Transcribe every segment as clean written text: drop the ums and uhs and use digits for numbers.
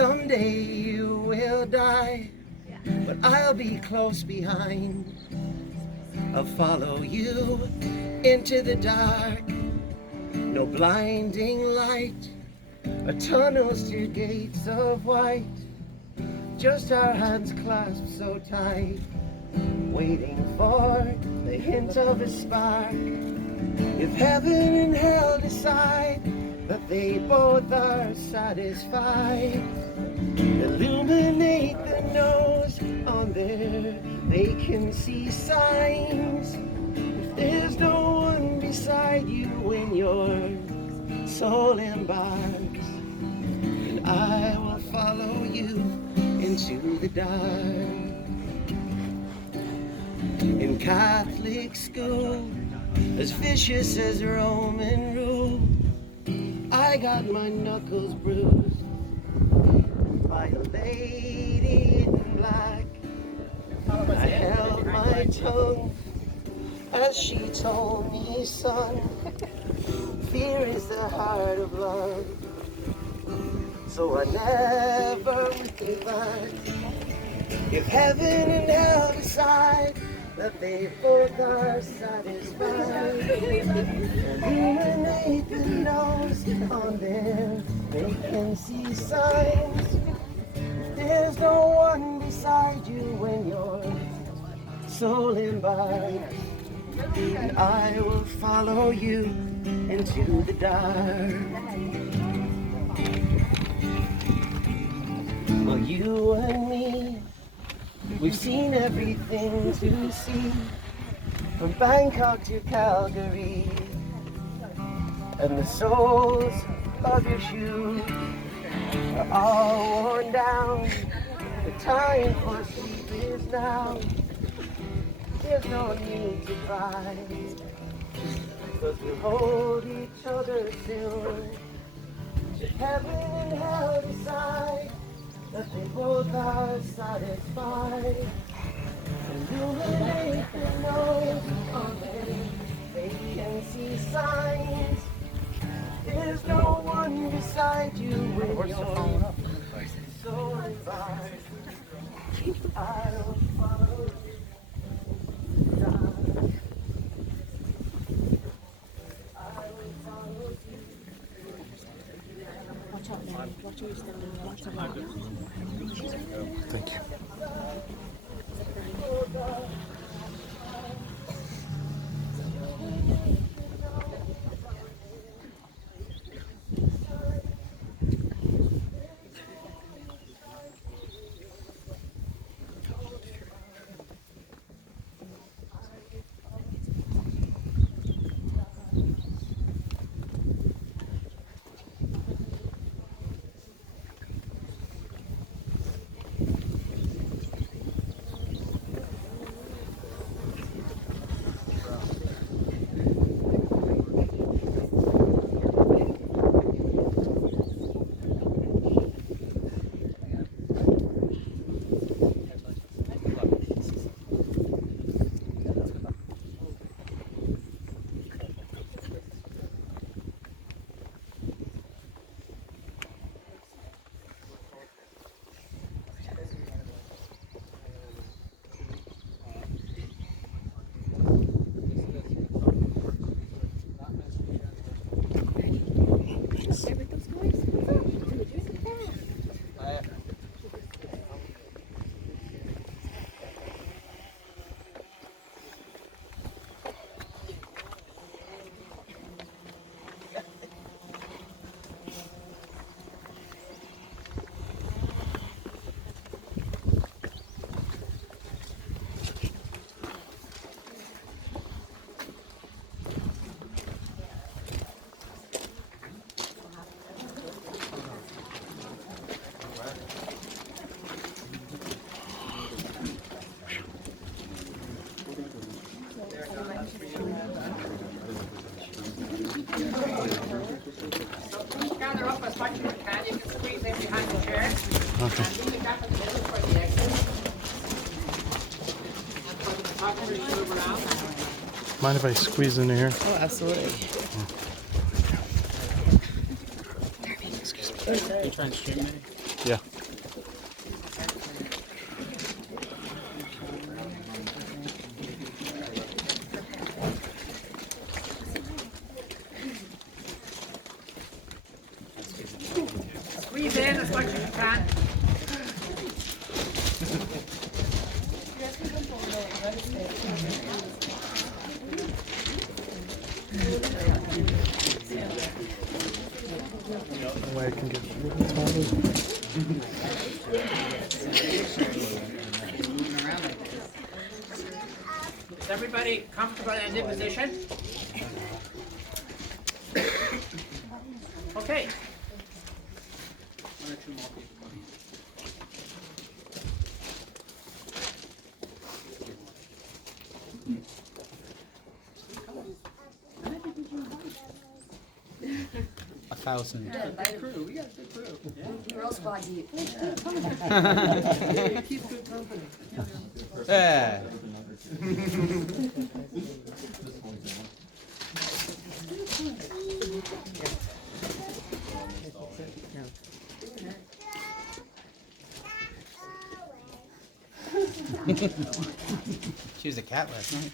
Someday you will die, but I'll be close behind. I'll follow you into the dark. No blinding light or tunnels to gates of white. Just our hands clasped so tight, waiting for the hint of a spark. If heaven and hell decide that they both are satisfied, illuminate the nose on their vacancy signs. If there's no one beside you when your soul embarks, then I will follow you into the dark. In Catholic school, as vicious as Roman rule, I got my knuckles bruised by a lady in black. I held my tongue as she told me, son, fear is the heart of love. So I never went back. If heaven and hell decide that they both are satisfied, illuminate the nose on their vacancy signs. There's no one beside you when your soul embarks, and I will follow you into the dark. Well, you and me, we've seen everything to see, from Bangkok to Calgary, and the soles of your shoes are all worn down. The time for sleep is now. There's no need to cry, 'cause we'll hold each other till heaven and hell decide that they both are satisfied. Illuminate the nose on their vacancy signs. There's no one beside you when you're so embarrassed. I don't follow you. Watch out, man. Watch where you're standing. Watch the rock. Thank you. Gather up as much as you can. You can squeeze in behind the chair. Okay. And leave that in the middle for the exit. Mind if I squeeze into here? Oh, absolutely. Excuse me. You trying to stream it? Yeah. I can get taller. Is everybody comfortable in their position? Okay. One or two more people. A 1,000. Yeah, good crew. We got a good crew. Yeah. We're all squad deep. Keep good company. Yeah. She was a cat last night.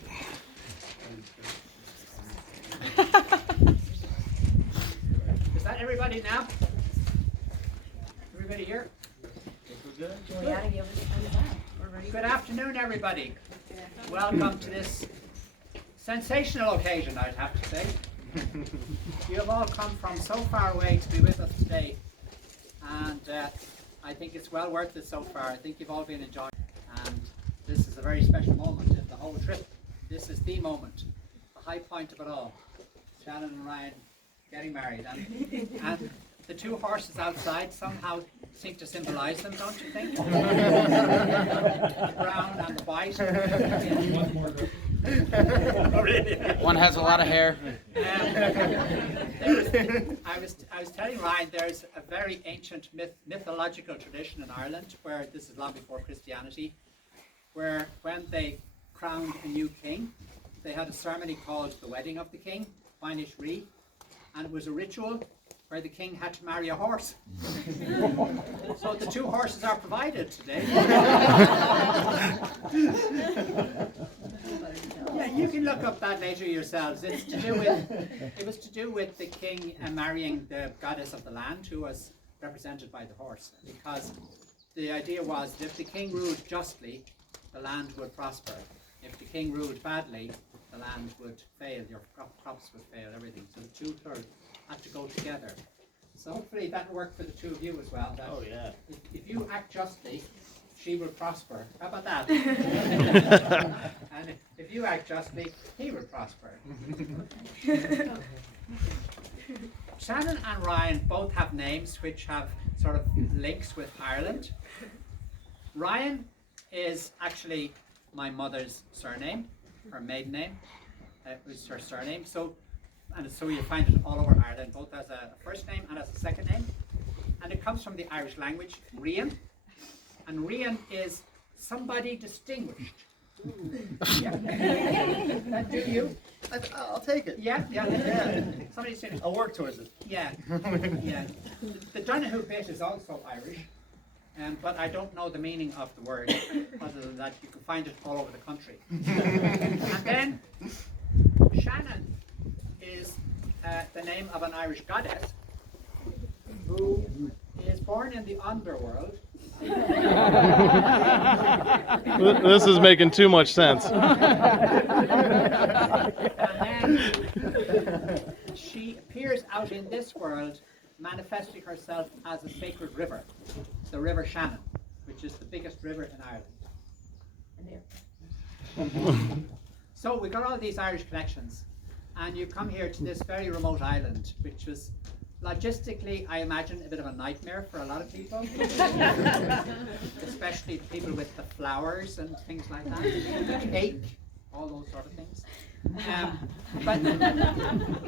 Is that everybody now? Everybody here? Good afternoon, everybody. Welcome to this sensational occasion, I'd have to say. You have all come from so far away to be with us today, and I think it's well worth it so far. I think you've all been enjoying it, and this is a very special moment in the whole trip. This is the moment, the high point of it all. Shannon and Ryan getting married, and the two horses outside somehow seem to symbolize them, don't you think? The brown and the white. One has a lot of hair. I was telling Ryan, there's a very ancient mythological tradition in Ireland where this is long before Christianity, where when they crowned a new king, they had a ceremony called the Wedding of the King, Bainish Rí, and it was a ritual where the king had to marry a horse. So the two horses are provided today. Yeah, you can look up that later yourselves. It was to do with the king marrying the goddess of the land, who was represented by the horse, because the idea was that if the king ruled justly, the land would prosper. If the king ruled badly, the land would fail, your crops would fail, everything. So the two had to go together. So hopefully that will work for the two of you as well. Oh yeah. If you act justly, she will prosper. How about that? And if you act justly, he will prosper. Shannon and Ryan both have names which have sort of links with Ireland. Ryan is actually my mother's surname, her maiden name. It was her surname. So you find it all over Ireland, both as a first name and as a second name. And it comes from the Irish language, Rian. And Rian is somebody distinguished. Yeah. Do you? I'll take it. Yeah. Somebody distinguished. I'll work towards it. Yeah. The Donahue bit is also Irish, but I don't know the meaning of the word, other than that you can find it all over the country. And then Shannon is the name of an Irish goddess who is born in the underworld. This is making too much sense. And then she appears out in this world, manifesting herself as a sacred river, the River Shannon, which is the biggest river in Ireland. So we got all these Irish connections, and you come here to this very remote island, which was logistically, I imagine, a bit of a nightmare for a lot of people, especially people with the flowers and things like that, cake, all those sort of things.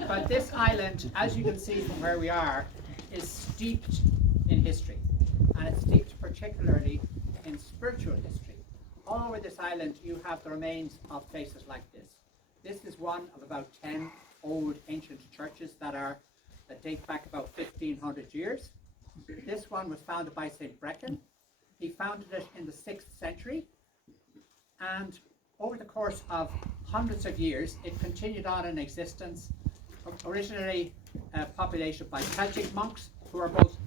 But this island, as you can see from where we are, is steeped in history, and it's steeped particularly in spiritual history. All over this island you have the remains of places like this. This is one of about 10 old ancient churches that date back about 1500 years. This one was founded by St. Brecon. He founded it in the 6th century, and over the course of hundreds of years it continued on in existence, originally populated by Celtic monks who are both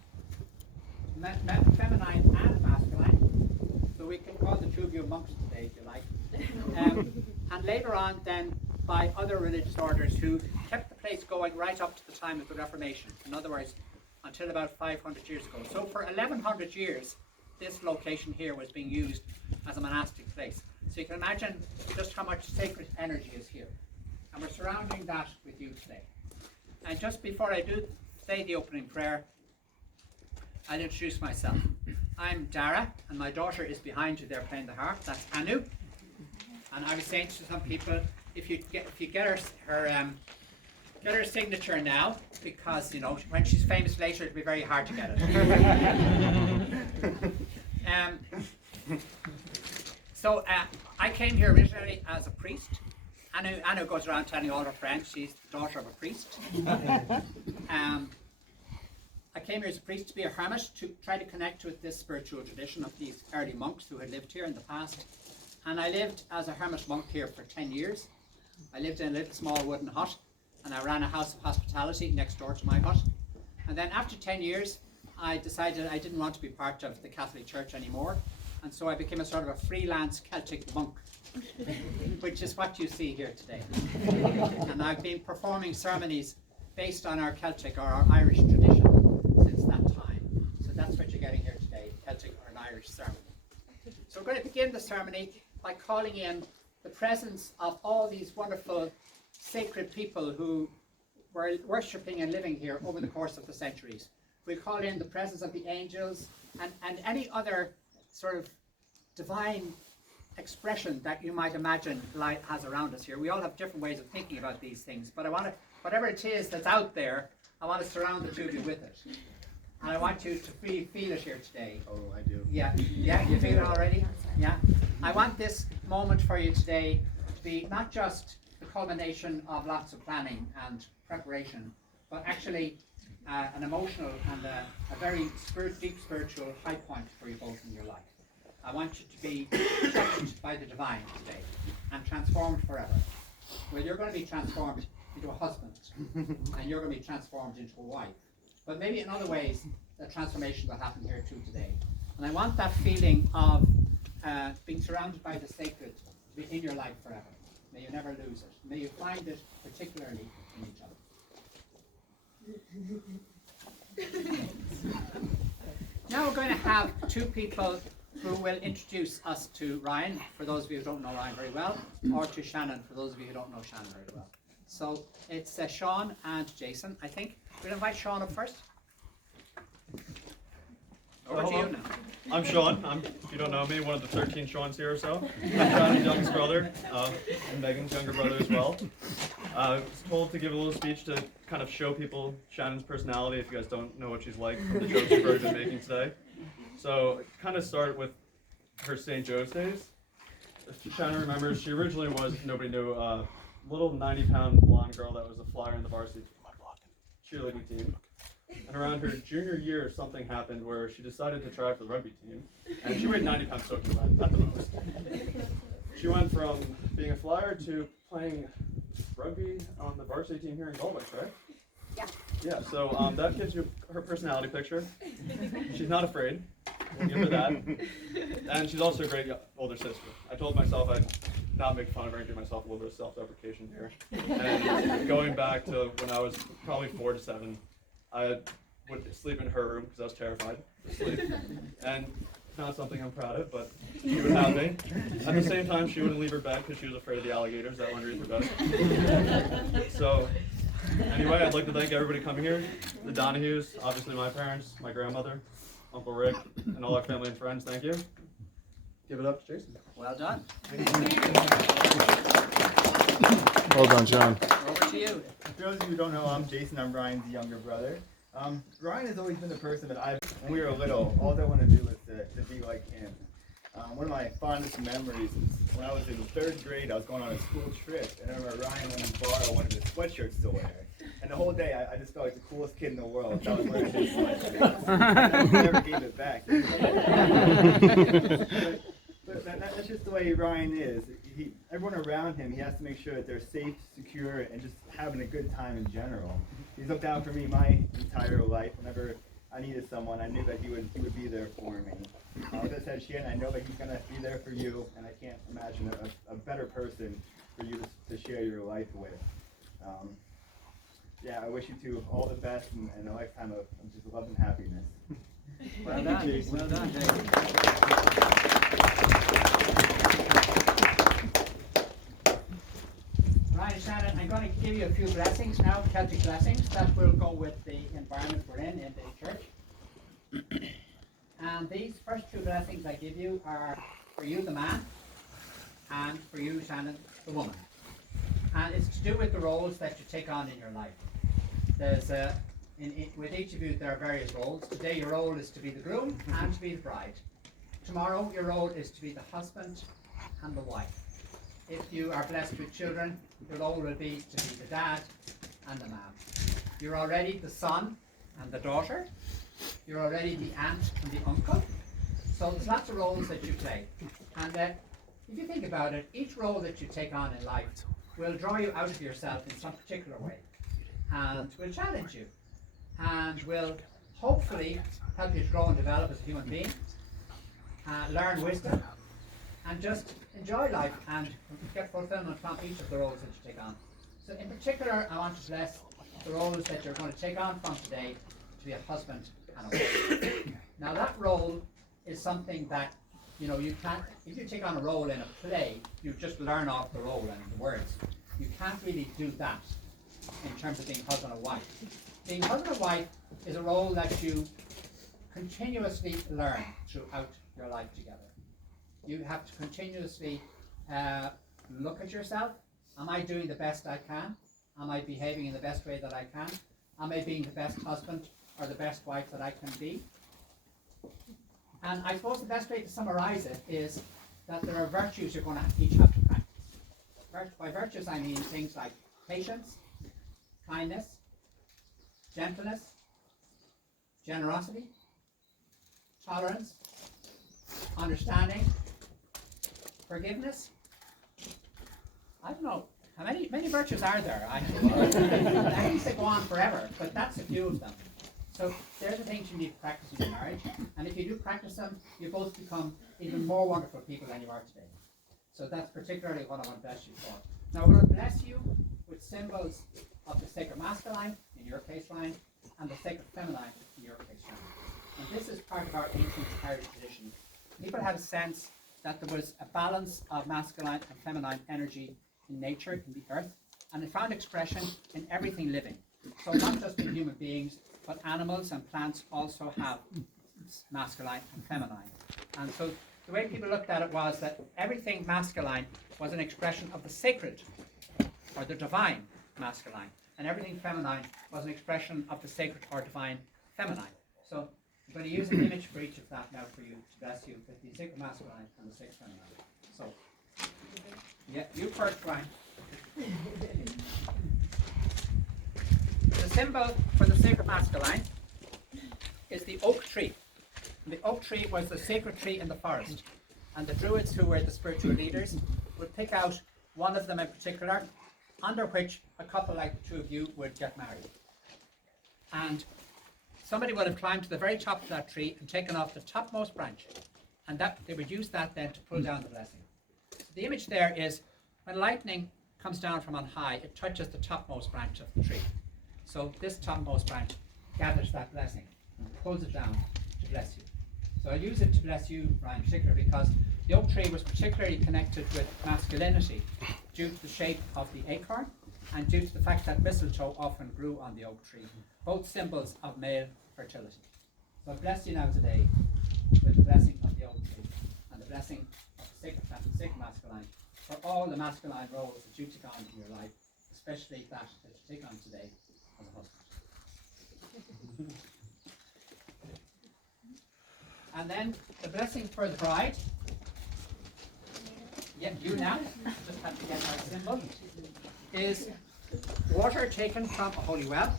feminine and masculine, so we can call the two of you monks today if you like. And later on then by other religious orders who kept the place going right up to the time of the Reformation. In other words, until about 500 years ago. So for 1100 years, this location here was being used as a monastic place. So you can imagine just how much sacred energy is here. And we're surrounding that with you today. And just before I do say the opening prayer, I'll introduce myself. I'm Dara, and my daughter is behind you there playing the harp. That's Anu. And I was saying to some people, if you get her signature now, because when she's famous later, it'll be very hard to get it. So I came here originally as a priest. Anu goes around telling all her friends she's the daughter of a priest. I came here as a priest to be a hermit, to try to connect with this spiritual tradition of these early monks who had lived here in the past. And I lived as a hermit monk here for 10 years. I lived in a little small wooden hut, and I ran a house of hospitality next door to my hut. And then after 10 years, I decided I didn't want to be part of the Catholic Church anymore. And so I became a sort of a freelance Celtic monk, which is what you see here today. And I've been performing ceremonies based on our Celtic or our Irish tradition since that time. So that's what you're getting here today, Celtic or an Irish ceremony. So we're going to begin the ceremony by calling in the presence of all these wonderful sacred people who were worshipping and living here over the course of the centuries. We call in the presence of the angels and any other sort of divine expression that you might imagine light has around us here. We all have different ways of thinking about these things, but I want to, whatever it is that's out there, I want to surround the two of you with it. And I want you to feel it here today. Oh, I do. Yeah, you feel it already? Yeah. I want this moment for you today to be not just the culmination of lots of planning and preparation, but actually an emotional and a very deep spiritual high point for you both in your life. I want you to be touched by the divine today and transformed forever. Well, you're going to be transformed into a husband, and you're going to be transformed into a wife. But maybe in other ways, the transformation will happen here too today. And I want that feeling of being surrounded by the sacred to be in your life forever. May you never lose it. May you find it particularly in each other. Now we're going to have two people who will introduce us to Ryan, for those of you who don't know Ryan very well, or to Shannon, for those of you who don't know Shannon very well. So it's Sean and Jason, I think. We'll invite Sean up first. Over to you now. I'm Sean. If you don't know me, one of the 13 Seans here or so. I'm Shannon's youngest brother, and Megan's younger brother as well. I was told to give a little speech to kind of show people Shannon's personality, if you guys don't know what she's like from the jokes we've already been making today. So kind of start with her St. Joe's days. If Shannon remembers, she originally was, nobody knew, a little 90-pound blonde girl that was a flyer in the varsity cheerleading team. And around her junior year, something happened where she decided to try for the rugby team. And she weighed 90 pounds soaking wet at the most. She went from being a flyer to playing rugby on the varsity team here in Galway, right? Yeah. Yeah, so that gives you her personality picture. She's not afraid. We'll give her that. And she's also a great older sister. I told myself I'd not make fun of her and give myself a little bit of self-deprecation here. And going back to when I was probably 4 to 7, I would sleep in her room because I was terrified to sleep. And not something I'm proud of, but she would have me. At the same time, she wouldn't leave her bed because she was afraid of the alligators that went underneath her bed. So anyway, I'd like to thank everybody coming here. The Donahues, obviously my parents, my grandmother, Uncle Rick, and all our family and friends, thank you. Give it up to Jason. Well done. Well done, John. Over to you. For those of you who don't know, I'm Jason. I'm Ryan's younger brother. Ryan has always been the person that when we were little, all I wanted to do was to be like him. One of my fondest memories is when I was in 3rd grade, I was going on a school trip, and I remember Ryan wanted to borrow one of his sweatshirts to wear. And the whole day, I just felt like the coolest kid in the world. I was wearing his sweatshirt. I never gave it back. But that's just the way Ryan is. Everyone around him, he has to make sure that they're safe, secure, and just having a good time in general. He's looked out for me my entire life. Whenever I needed someone, I knew that he would be there for me. With that said, Shannon, I know that he's going to be there for you, and I can't imagine a better person for you to share your life with. yeah, I wish you two all the best and a lifetime of just love and happiness. Well done. Well done, Dave. Right, Shannon, I'm going to give you a few blessings now, Celtic blessings, that will go with the environment we're in the church. And these first two blessings I give you are for you, the man, and for you, Shannon, the woman. And it's to do with the roles that you take on in your life. There's with each of you, there are various roles. Today, your role is to be the groom and to be the bride. Tomorrow, your role is to be the husband and the wife. If you are blessed with children, your role will be to be the dad and the mom. You're already the son and the daughter. You're already the aunt and the uncle. So there's lots of roles that you play. And if you think about it, each role that you take on in life will draw you out of yourself in some particular way, and will challenge you, and will hopefully help you to grow and develop as a human being, learn wisdom, and just enjoy life and get fulfillment from each of the roles that you take on. So in particular, I want to bless the roles that you're going to take on from today to be a husband and a wife. Now that role is something that, you know, you can't, if you take on a role in a play, you just learn off the role and the words. You can't really do that in terms of being husband and wife. Being husband and wife is a role that you continuously learn throughout your life together. You have to continuously look at yourself. Am I doing the best I can? Am I behaving in the best way that I can? Am I being the best husband or the best wife that I can be? And I suppose the best way to summarize it is that there are virtues you're going to each have to practice. By virtues I mean things like patience, kindness, gentleness, generosity, tolerance, understanding, forgiveness. I don't know, how many virtues are there? I think they go on forever, but that's a few of them. So they're the things you need to practice in your marriage, and if you do practice them, you both become even more wonderful people than you are today. So that's particularly what I want to bless you for. Now we're going to bless you with symbols of the sacred masculine, in your case line, and the sacred feminine, in your case line. And this is part of our ancient Irish tradition. People have a sense that there was a balance of masculine and feminine energy in nature, in the earth, and it found expression in everything living. So not just in human beings, but animals and plants also have masculine and feminine. And so the way people looked at it was that everything masculine was an expression of the sacred or the divine masculine, and everything feminine was an expression of the sacred or divine feminine. So I'm going to use an image for each of that now for you to bless you with the sacred masculine and the sacred feminine. So, yeah, you first, Ryan. The symbol for the sacred masculine is the oak tree. And the oak tree was the sacred tree in the forest. And the Druids, who were the spiritual leaders, would pick out one of them in particular, under which a couple like the two of you would get married. And somebody would have climbed to the very top of that tree and taken off the topmost branch. And that they would use that then to pull down the blessing. So the image there is when lightning comes down from on high, it touches the topmost branch of the tree. So this topmost branch gathers that blessing and pulls it down to bless you. So I'll use it to bless you, Ryan, in particular, because the oak tree was particularly connected with masculinity due to the shape of the acorn and due to the fact that mistletoe often grew on the oak tree, both symbols of male fertility. So I bless you now today with the blessing of the oak tree and the blessing of the sacred masculine for all the masculine roles that you take on in your life, especially that you take on today as a husband. And then the blessing for the bride. Yeah, you now. Just have to get our symbol. Is water taken from a holy well.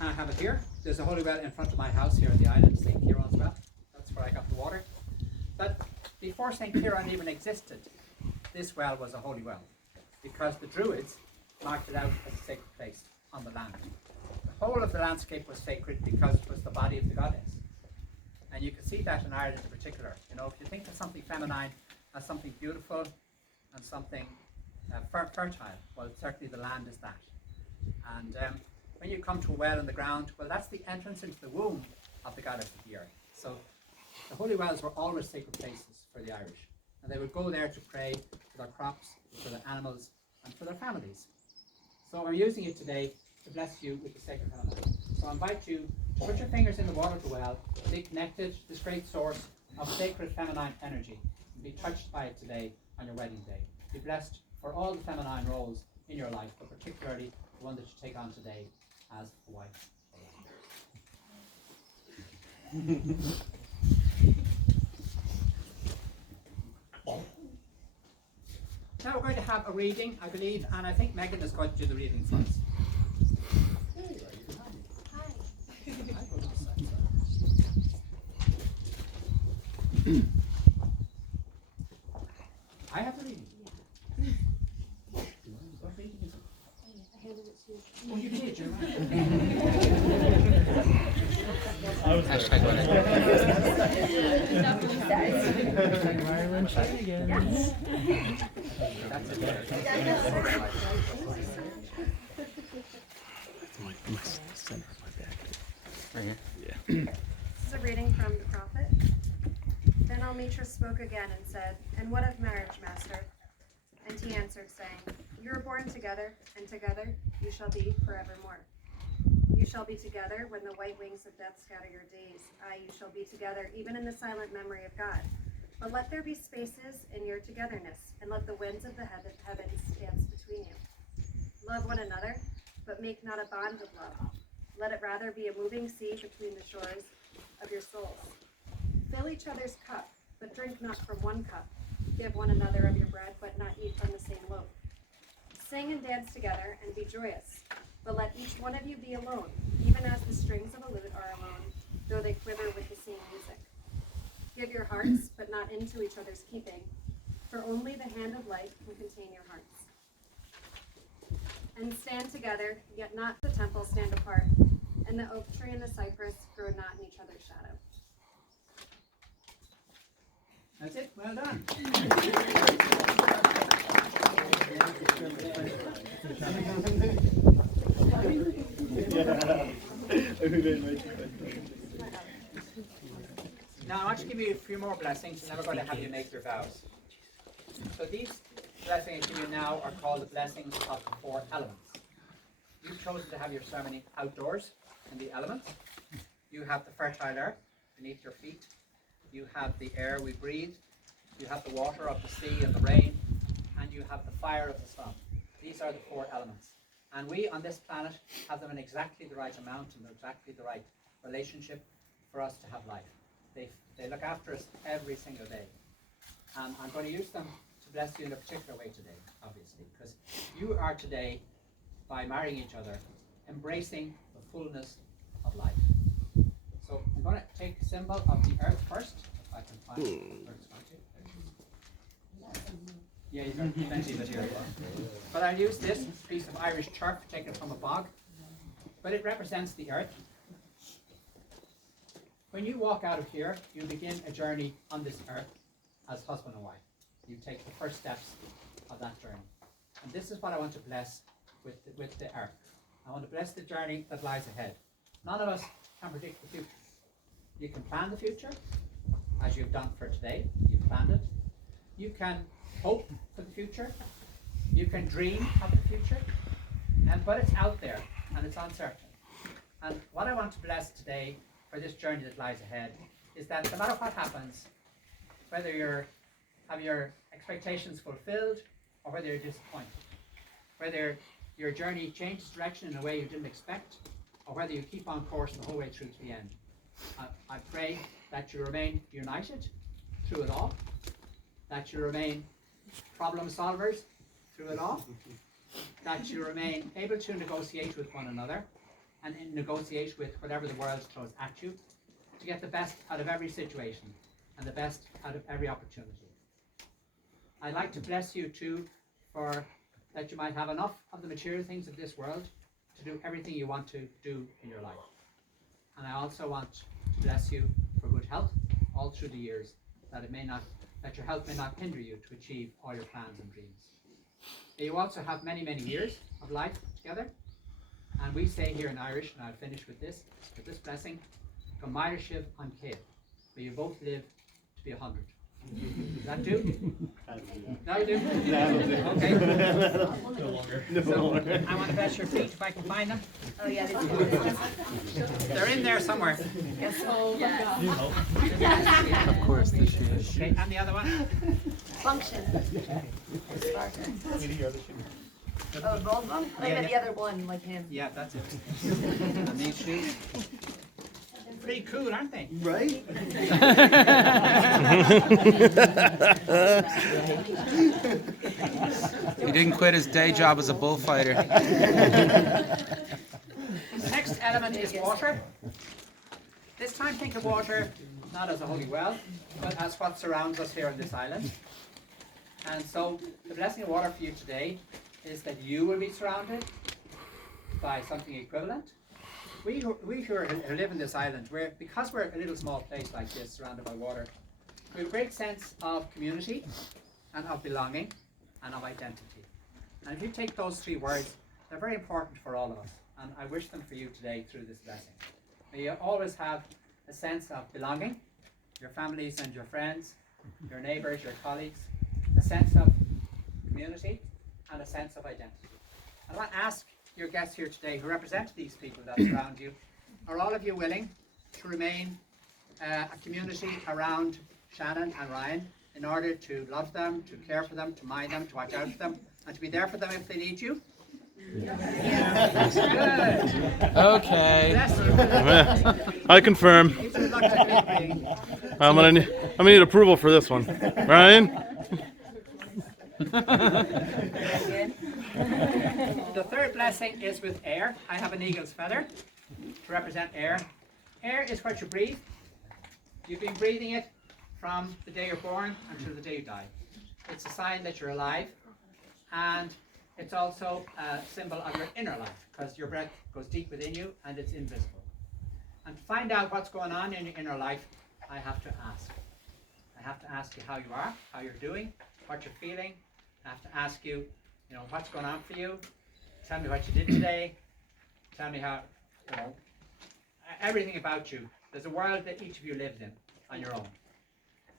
And I have it here. There's a holy well in front of my house here on the island, St. Kieran's well. That's where I got the water. But before St. Kieran even existed, this well was a holy well, because the Druids marked it out as a sacred place on the land. The whole of the landscape was sacred because it was the body of the goddess. And you can see that in Ireland in particular. You know, if you think of something feminine as something beautiful and something fertile, well, certainly the land is that. And when you come to a well in the ground, well, that's the entrance into the womb of the goddess of the earth. So the holy wells were always sacred places for the Irish. And they would go there to pray for their crops, for their animals, and for their families. So I'm using it today to bless you with the sacred feminine. So I invite you to put your fingers in the water of the well, be connected to this great source of sacred feminine energy, and be touched by it today on your wedding day. Be blessed for all the feminine roles in your life, but particularly the one that you take on today as a wife. Now we're going to have a reading, I believe, and I think Megan is going to do the reading first. I have the reading. What reading is it? I handed it to you. Oh, you did, you're right. I was there. Hashtag wedding. That's it. Right here. This is a reading from the prophet. Then Almitra spoke again and said, "And what of marriage, master?" And he answered, saying, "You were born together, and together you shall be forevermore. You shall be together when the white wings of death scatter your days. Aye, you shall be together even in the silent memory of God. But let there be spaces in your togetherness, and let the winds of the heavens dance between you. Love one another, but make not a bond of love. Let it rather be a moving sea between the shores of your souls. Fill each other's cup, but drink not from one cup. Give one another of your bread, but not eat from the same loaf. Sing and dance together, and be joyous. But let each one of you be alone, even as the strings of a lute are alone, though they quiver with the same music. Give your hearts, but not into each other's keeping, for only the hand of life can contain your hearts. And stand together, yet not the temple stand apart, and the oak tree and the cypress grow not in each other's shadow." That's it. Well done. Now I want to give you a few more blessings, and then we're going to have you make your vows. So these blessings I give you now are called the blessings of the four elements. You've chosen to have your ceremony outdoors in the elements. You have the fertile earth beneath your feet. You have the air we breathe. You have the water of the sea and the rain. And you have the fire of the sun. These are the four elements. And we on this planet have them in exactly the right amount and exactly the right relationship for us to have life. They look after us every single day. And I'm going to use them to bless you in a particular way today, obviously, because you are today, by marrying each other, embracing the fullness of life. So I'm going to take the symbol of the earth first, if I can find where it's going to. Yeah, you've got plenty of material. But I'll use this piece of Irish turf taken from a bog, but it represents the earth. When you walk out of here, you begin a journey on this earth as husband and wife. You take the first steps of that journey. And this is what I want to bless with the earth. I want to bless the journey that lies ahead. None of us can predict the future. You can plan the future, as you've done for today. You've planned it. You can hope for the future. You can dream of the future. But it's out there, and it's uncertain. And what I want to bless today for this journey that lies ahead is that no matter what happens, whether you have your expectations fulfilled or whether you're disappointed, whether your journey changes direction in a way you didn't expect, or whether you keep on course the whole way through to the end, I pray that you remain united through it all, that you remain problem solvers through it all, that you remain able to negotiate with one another and negotiate with whatever the world throws at you to get the best out of every situation and the best out of every opportunity. I'd like to bless you too for that you might have enough of the material things of this world to do everything you want to do in your life. And I also want to bless you for good health all through the years, that your health may not hinder you to achieve all your plans and dreams. You also have many, many years of life together, And we say here in Irish, and I'll finish with this blessing, Go Maidir Shiv an Céad. May you both live to be 100. Does that do? No, you do? Okay. No longer. So, I want to bless your feet if I can find them. Oh, yeah, They're in there somewhere. yes. Oh, Of course, the shoes. Okay, and the other one? Function. Oh, both of them? I Yeah, meant the yeah. other one, like him. Yeah, that's it. And these shoes? Pretty cool, aren't they? Right? He didn't quit his day job as a bullfighter. The next element is water. This time think of water not as a holy well, but as what surrounds us here on this island. And so the blessing of water for you today is that you will be surrounded by something equivalent. We who live in this island, because we're a little small place like this, surrounded by water, we have a great sense of community and of belonging and of identity. And if you take those three words, they're very important for all of us. And I wish them for you today through this blessing. May you always have a sense of belonging, your families and your friends, your neighbours, your colleagues, a sense of community and a sense of identity. I want to ask your guests here today who represent these people that surround you, are all of you willing to remain a community around Shannon and Ryan in order to love them, to care for them, to mind them, to watch out for them, and to be there for them if they need you? Yeah. Good. Okay. Bless you. I confirm. Good luck to everybody. I'm gonna need approval for this one. Ryan? The third blessing is with air. I have an eagle's feather to represent air. Air is what you breathe. You've been breathing it from the day you're born until the day you die. It's a sign that you're alive, and it's also a symbol of your inner life, because your breath goes deep within you and it's invisible. And to find out what's going on in your inner life, I have to ask. I have to ask you how you are, how you're doing, what you're feeling. I have to ask you, what's going on for you. Tell me what you did today. Tell me how, everything about you. There's a world that each of you lives in on your own.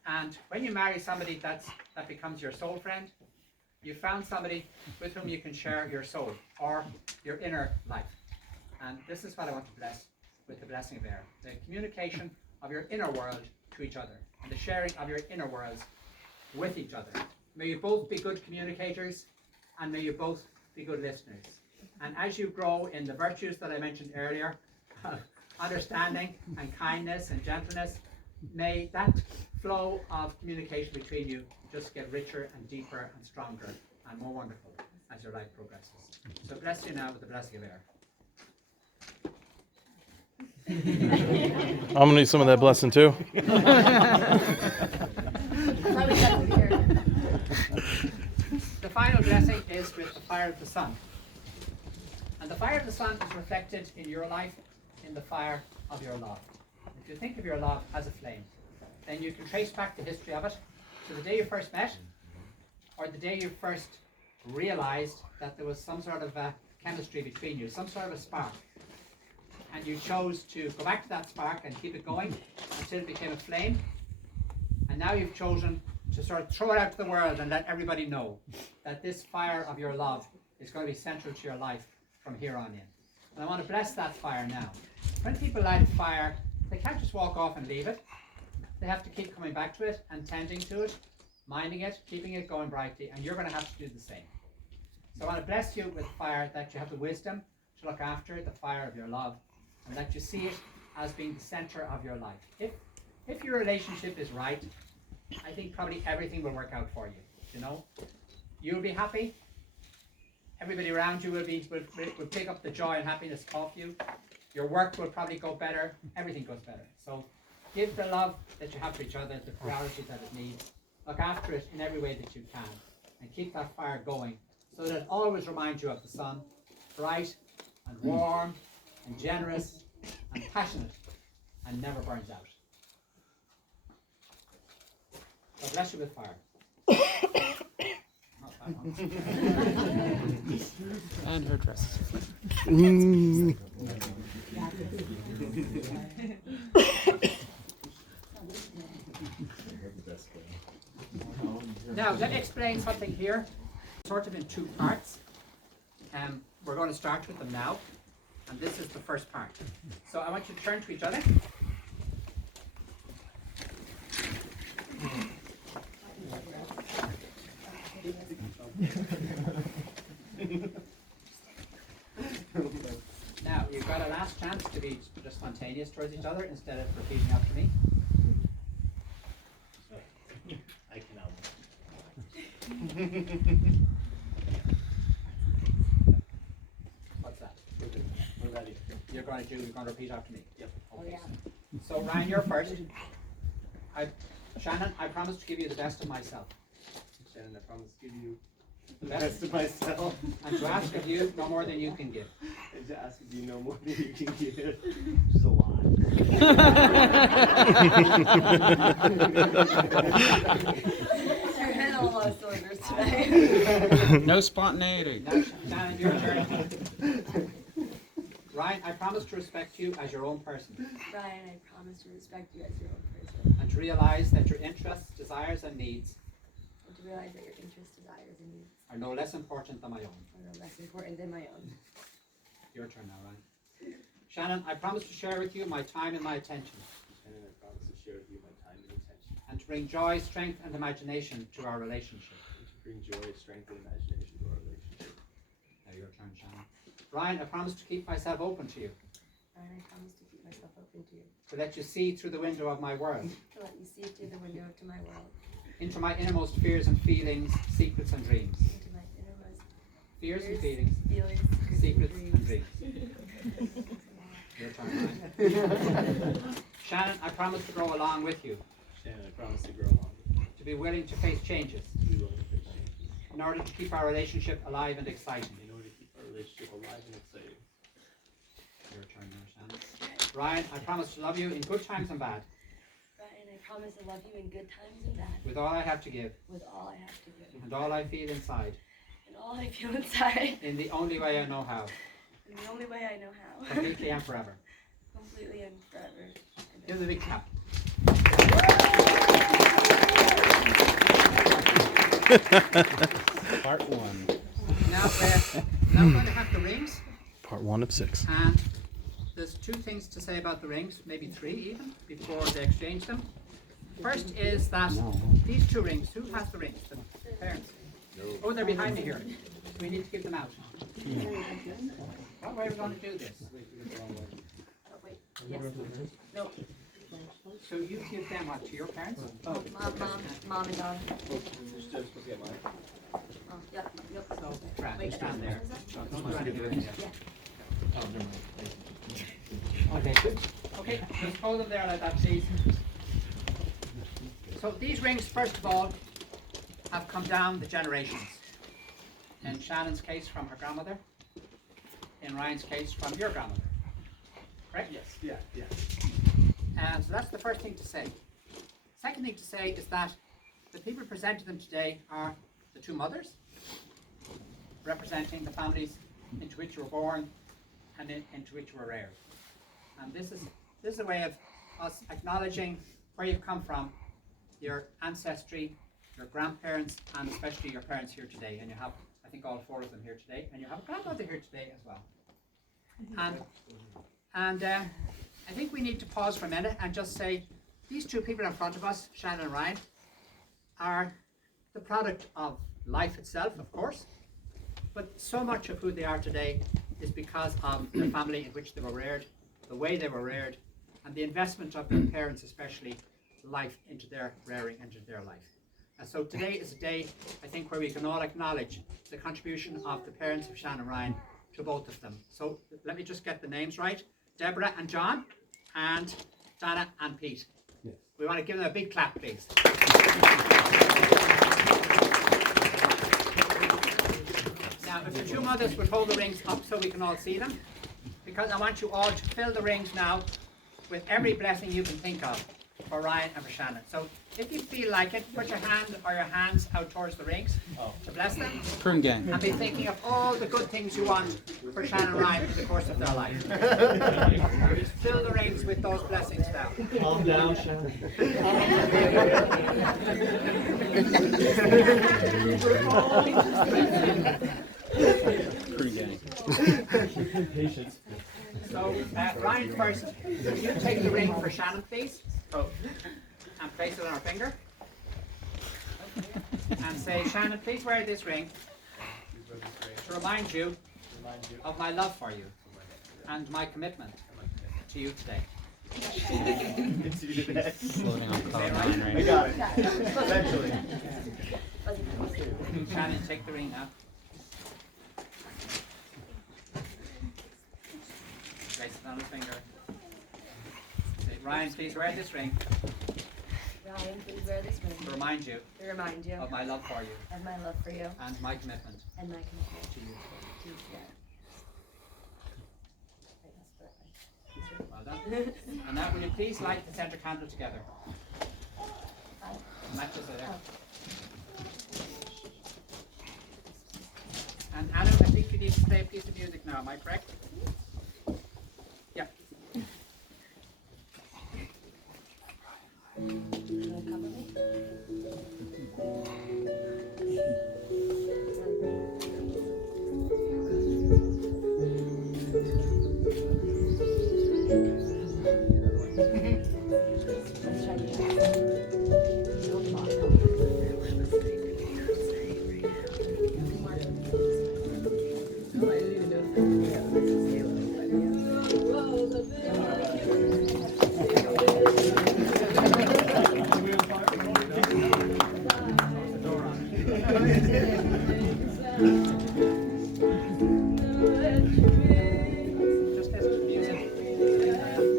And when you marry somebody that becomes your soul friend, you found somebody with whom you can share your soul or your inner life. And this is what I want to bless with the blessing of air. The communication of your inner world to each other and the sharing of your inner worlds with each other. May you both be good communicators and may you both be good listeners. And as you grow in the virtues that I mentioned earlier, understanding and kindness and gentleness, may that flow of communication between you just get richer and deeper and stronger and more wonderful as your life progresses. So bless you now with the blessing of air. I'm gonna need some of that blessing too. The final blessing is with the fire of the sun. And the fire of the sun is reflected in your life in the fire of your love. If you think of your love as a flame, then you can trace back the history of it to the day you first met, or the day you first realized that there was some sort of chemistry between you, some sort of a spark. And you chose to go back to that spark and keep it going until it became a flame. And now you've chosen to sort of throw it out to the world and let everybody know that this fire of your love is going to be central to your life from here on in. And I want to bless that fire now. When people light a fire, they can't just walk off and leave it. They have to keep coming back to it and tending to it, minding it, keeping it going brightly, and you're going to have to do the same. So I want to bless you with fire, that you have the wisdom to look after the fire of your love, and that you see it as being the center of your life. If your relationship is right, I think probably everything will work out for you. You'll be happy. Everybody around you will pick up the joy and happiness of you. Your work will probably go better. Everything goes better. So give the love that you have for each other the priority that it needs. Look after it in every way that you can, and keep that fire going so that it always reminds you of the sun, bright and warm and generous and passionate, and never burns out. So bless you with fire. And her dress. Now, let me explain something here, sort of in two parts. We're going to start with them now, and this is the first part. So I want you to turn to each other. Now, you've got a last chance to be just spontaneous towards each other instead of repeating after me. I cannot. What's that? We're ready. You're going to repeat after me. Yep. Okay. So Ryan, you're first. Shannon, I promise to give you the best of myself. Shannon, I promise to give you The the best of myself. And to ask of you no more than you can give. And to ask of you no more than you can give. Which is a lot. You're hitting a lot of cylinders today. No spontaneity. Now, Shannon, your turn. Ryan, I promise to respect you as your own person Ryan, I promise to respect you as your own person and to realize that your interests, desires, and needs and to realize that your interests, desires, and needs are no less important than my own. are no less important than my own. Your turn now, Ryan. Shannon, I promise to share with you my time and my attention Shannon, I promise to share with you my time and attention. and to bring joy, strength, and imagination to our relationship. And to bring joy, strength, and imagination to our relationship. Now your turn, Shannon. Ryan, I promise to keep myself open to you, Ryan, I promise to keep myself open to you, to let you see through the window of my world, to let you see through the window to my world, into my innermost fears and feelings, secrets and dreams. into my innermost Fears and feelings, feelings, secrets and and dreams. dreams. Your turn, Ryan. Shannon, I promise to grow along with you, Shannon, I promise to grow along with you. to be willing to face changes, To be willing to face changes. in order to keep our relationship alive and exciting. In order to keep our relationship alive and exciting. Your turn now, Shannon. Ryan, I promise to love you in good times and bad, Ryan, I promise to love you in good times and bad, with all I have to give, with all I have to give, and all I feel inside, and all I feel inside, in the only way I know how, in the only way I know how, completely and forever. completely and forever. Give them a big clap. Part 1. Now we're going to have the rings, Part 1 of 6. and there's two things to say about the rings, maybe three even, before they exchange them. First is that these two rings, who has the rings? The parents? Oh, they're behind me here. We need to give them out. What way are we going to do this? Oh, wait, yes. No, So you give them what, to your parents? mom and dad. Just supposed to get mine. Oh, yep, yep. So, Brad, you stand there. Don't do anything with it. Okay, good. Okay, just hold them there like that, please. So these rings, first of all, have come down the generations. In Shannon's case, from her grandmother. In Ryan's case, from your grandmother. Correct? Yes, yeah. And so that's the first thing to say. Second thing to say is that the people presenting them today are the two mothers, representing the families into which you were born and into which you were reared. And this is a way of us acknowledging where you've come from, your ancestry, your grandparents, and especially your parents here today. And you have, I think, all four of them here today, and you have a grandmother here today as well. And I think we need to pause for a minute and just say, these two people in front of us, Shannon and Ryan, are the product of life itself, of course, but so much of who they are today is because of the family in which they were reared, the way they were reared, and the investment of their parents, especially, life into their rearing, into their life. And so today is a day, I think, where we can all acknowledge the contribution of the parents of Shannon and Ryan to both of them. So let me just get the names right. Deborah and John, and Donna and Pete. Yes. We want to give them a big clap, please. Now, if the two mothers would hold the rings up so we can all see them, because I want you all to fill the rings now with every blessing you can think of. for Ryan and for Shannon. So if you feel like it, put your hand or your hands out towards the rings to bless them. Prune gang. And be thinking of all the good things you want for Shannon and Ryan in the course of their life. Fill the rings with those blessings now. Calm down, Shannon. Prune gang. Patience. So, Ryan first, you take the ring for Shannon, please. And place it on her finger. And say, Shannon, please wear this ring to remind you of my love for you and my commitment to you today. Floating on cloud Right. nine, I right? got it. Eventually. Shannon, take the ring now. Place it on his finger. Say, Ryan, please wear this ring Ryan, please wear this ring to remind you to remind you of my love for you of my love for you and my commitment and my commitment to you to you today. today. Well done. And now, will you please light the center candle together? Matches are there. And Anna, I think you need to play a piece of music now, am I correct? Yeah. You wanna cover me? Let's try to do it. Hold the bottle. Just listen to the music.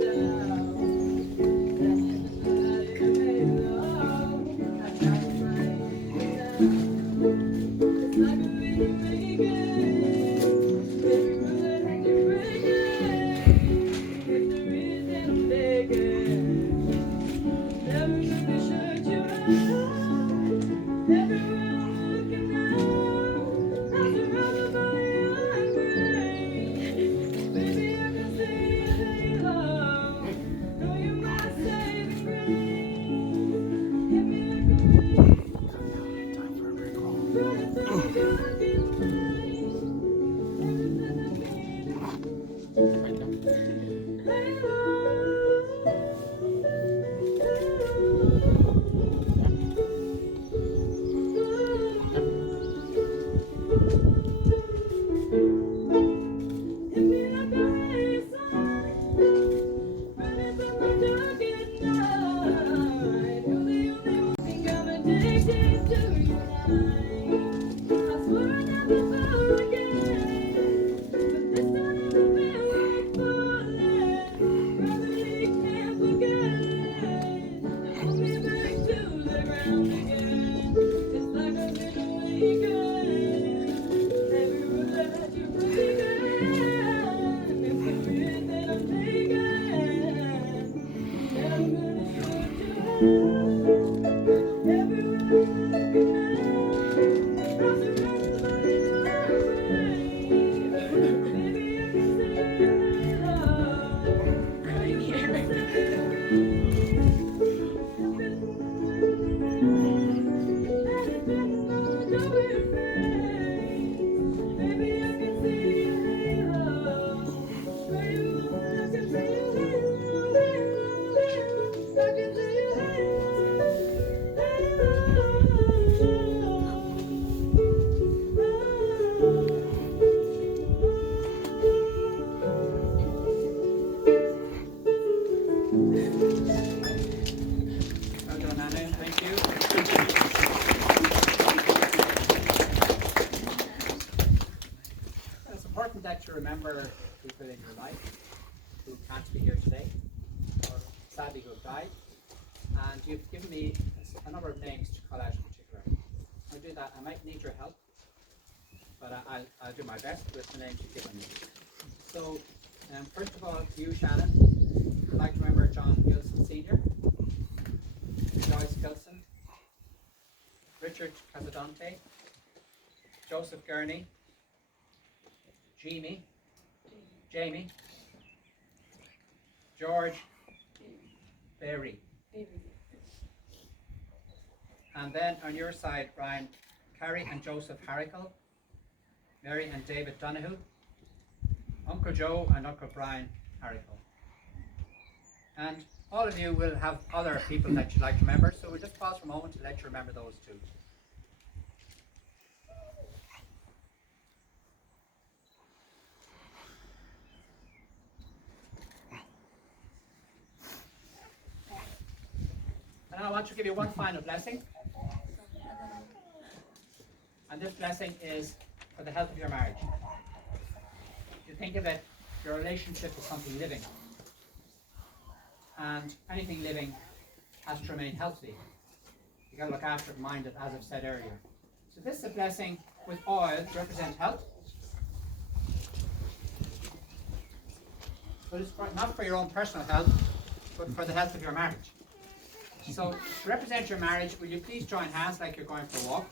Well done, Anna. Thank you. It's important that you remember people in your life who can't be here today, or sadly who have died. And you've given me a number of names to call out in particular. I'll do that. I might need your help, but I'll do my best with the names you've given me. So, first of all, to you, Shannon, I'd like to remember John Gilson Sr., Joyce Gilson, Richard Casadante, Joseph Gurney, Jamie, George Berry. And then on your side, Brian, Carrie and Joseph Harrickle, Mary and David Donahue, Uncle Joe and Uncle Brian Harrickle. And all of you will have other people that you'd like to remember, so we'll just pause for a moment to let you remember those two. And I want to give you one final blessing. And this blessing is for the health of your marriage. You think of it, your relationship is something living. And anything living has to remain healthy. You've got to look after it and mind it, as I've said earlier. So this is a blessing with oil to represent health. But it's not for your own personal health, but for the health of your marriage. So to represent your marriage, will you please join hands like you're going for a walk?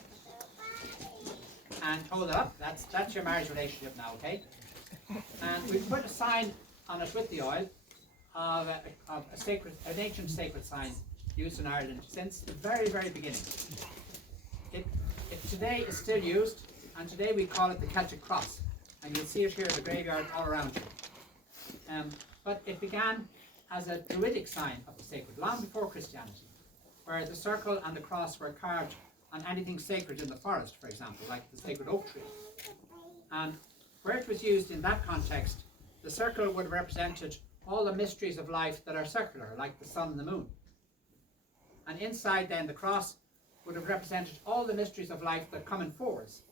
And hold it up. That's your marriage relationship now, okay? And we put a sign on it with the oil of an ancient sacred sign used in Ireland since the very, very beginning. It today is still used, and today we call it the Celtic cross. And you'll see it here in the graveyard all around you. But it began as a druidic sign of the sacred, long before Christianity, where the circle and the cross were carved on anything sacred in the forest, for example, like the sacred oak tree. And where it was used in that context, the circle would have represented all the mysteries of life that are circular, like the sun and the moon. And inside then the cross would have represented all the mysteries of life that come in fours,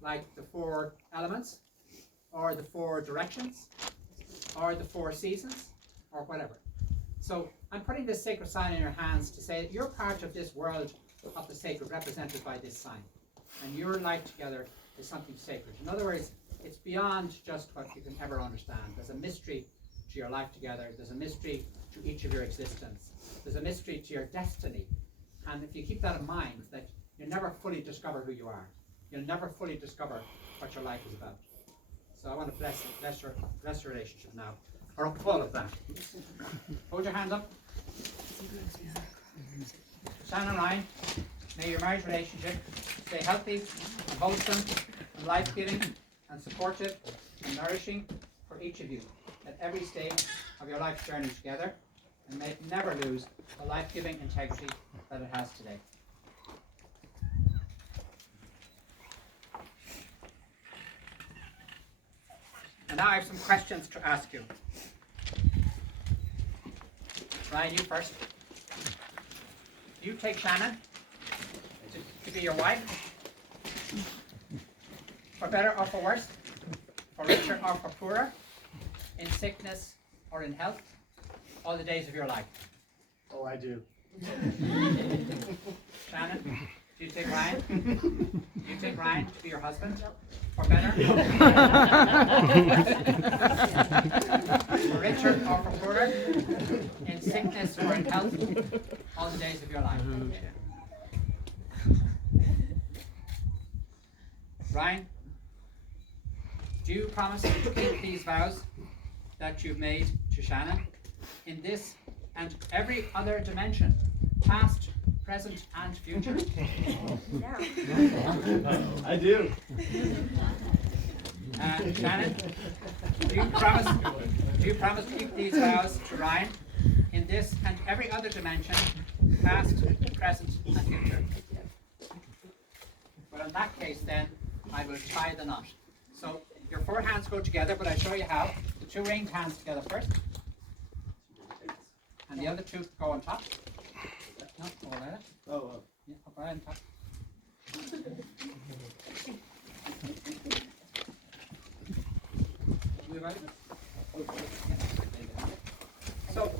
like the 4 elements, or the 4 directions, or the 4 seasons, or whatever. So I'm putting this sacred sign in your hands to say that you're part of this world of the sacred represented by this sign. And your life together is something sacred. In other words, it's beyond just what you can ever understand. There's a mystery to your life together. There's a mystery to each of your existence. There's a mystery to your destiny. And if you keep that in mind, that you'll never fully discover who you are. You'll never fully discover what your life is about. So I want to bless your relationship now. Or all of that. Hold your hand up. Shannon and Ryan, may your marriage relationship stay healthy and wholesome and life-giving and supportive and nourishing for each of you at every stage of your life's journey together, and may it never lose the life-giving integrity that it has today. And now I have some questions to ask you. Ryan, you first. You take Shannon to be your wife, for better or for worse, for richer or for poorer, in sickness or in health, all the days of your life. Oh, I do. Shannon, do you take Ryan? Do you take Ryan to be your husband? For better? For richer or for poorer, in sickness or in health, all the days of your life. Ryan, do you promise to keep these vows that you've made to Shannon in this and every other dimension, past, present, and future? Yeah. I do. Shannon, do you promise to keep these vows to Ryan in this and every other dimension, past, present, and future? Well, in that case, then, I will tie the knot. So your 4 hands go together, but I'll show you how. The 2 ringed hands together first, and the other 2 go on top. No, over there. Oh, Yeah, up right on top. Move out. So,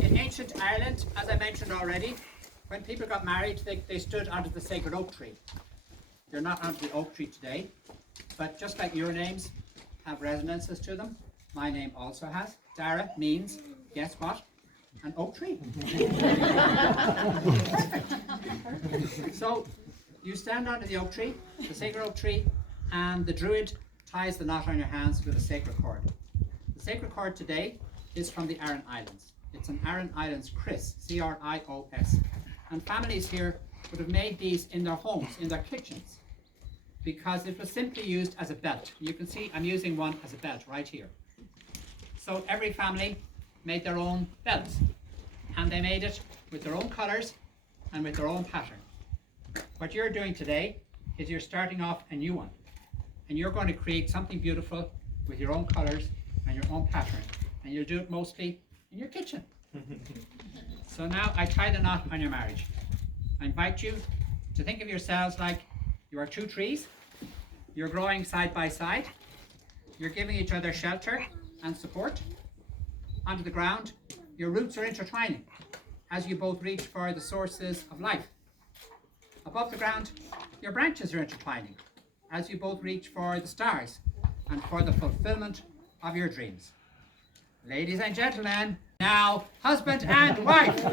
in ancient Ireland, as I mentioned already, when people got married, they stood under the sacred oak tree. They're not under the oak tree today, but just like your names have resonances to them, my name also has. Dara means, guess what? An oak tree. So you stand under the oak tree, the sacred oak tree, and the druid ties the knot on your hands with a sacred cord. The sacred cord today is from the Aran Islands. It's an Aran Islands Chris, C-R-I-O-S. And families here would have made these in their homes, in their kitchens, because it was simply used as a belt. You can see I'm using one as a belt right here. So every family made their own belts, and they made it with their own colors and with their own pattern. What you're doing today is you're starting off a new one, and you're going to create something beautiful with your own colors and your own pattern, and you'll do it mostly in your kitchen. So now I tie the knot on your marriage. I invite you to think of yourselves like you are two trees. You're growing side by side. You're giving each other shelter and support. Under the ground, your roots are intertwining as you both reach for the sources of life. Above the ground, your branches are intertwining as you both reach for the stars and for the fulfillment of your dreams. Ladies and gentlemen, now husband and wife.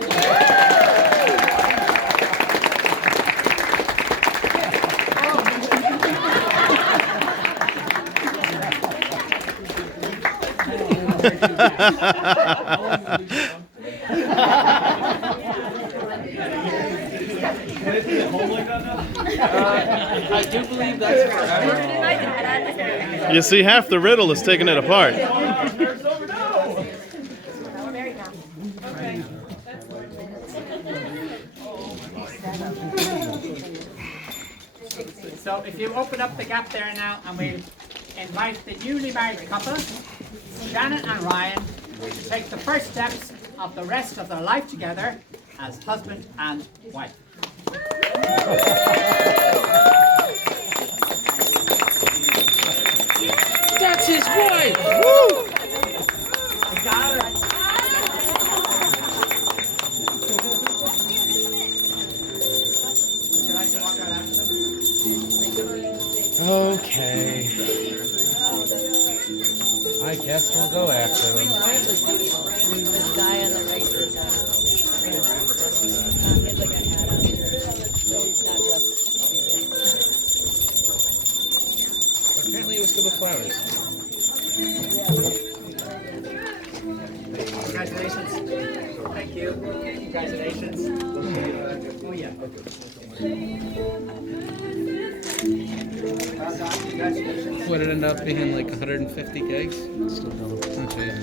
I do believe that's forever. You see, half the riddle is taking it apart. So if you open up the gap there now, and we'll invite the newly married couple, Shannon and Ryan, to take the first steps of the rest of their life together as husband and wife. That's his wife! Woo! You got it. Would you like to walk out after them? Okay. I guess we'll go after them. This guy on the right did that. He had like a hat on. So he's not dressed to be here. But apparently it was good with flowers. Congratulations. Thank you. Congratulations. Oh yeah. Well done. Congratulations. Would it end up being like 150 kegs? Still don't. Okay.